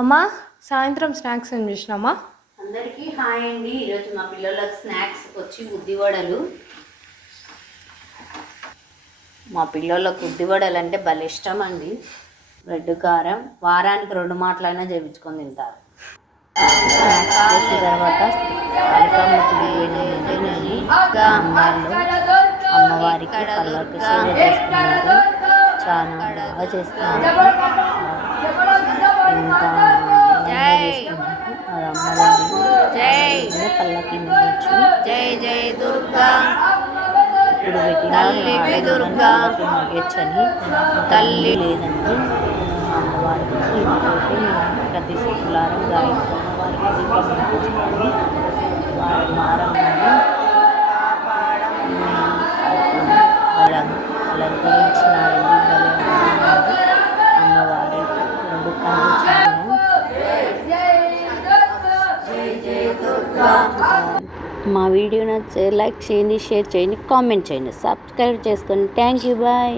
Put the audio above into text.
అమ్మా సాయంత్రం స్నాక్స్ ఏం చేసినామా? అందరికీ హాయ్ అండి. ఈరోజు మా పిల్లలకు స్నాక్స్ వచ్చి ఉద్దివడలు. మా పిల్లలకు ఉద్దివడలు అంటే భలే ఇష్టం అండి. బ్రెడ్ కారం వారానికి 2 మాటలైనా చేయించుకొని తింటారు. స్నాక్స్ చేసిన తర్వాత అలకమ్మకి పోయినామంటే నేను అందాల్లో అమ్మవారికి పళ్ళకి సేవ చేస్తున్నారు. చాలా బాగా చేస్తున్నారు. ఇంత పల్లకి మొయ్యొచ్చు. జై జై దుర్గా. ఇప్పుడు పెట్టిన దుర్గా మొయ్యొచ్చని తల్లి లేదండి. అమ్మవారికి ఇంకోటి ప్రతి శుక్రవారం గాయత్రి అమ్మవారికి వారం అలంకరించినారండి. అమ్మవారి 2 కళ్ళు మా వీడియో నచ్చితే లైక్ చేయండి, షేర్ చేయండి, కామెంట్ చేయండి, సబ్స్క్రైబ్ చేసుకోండి. Thank you, bye.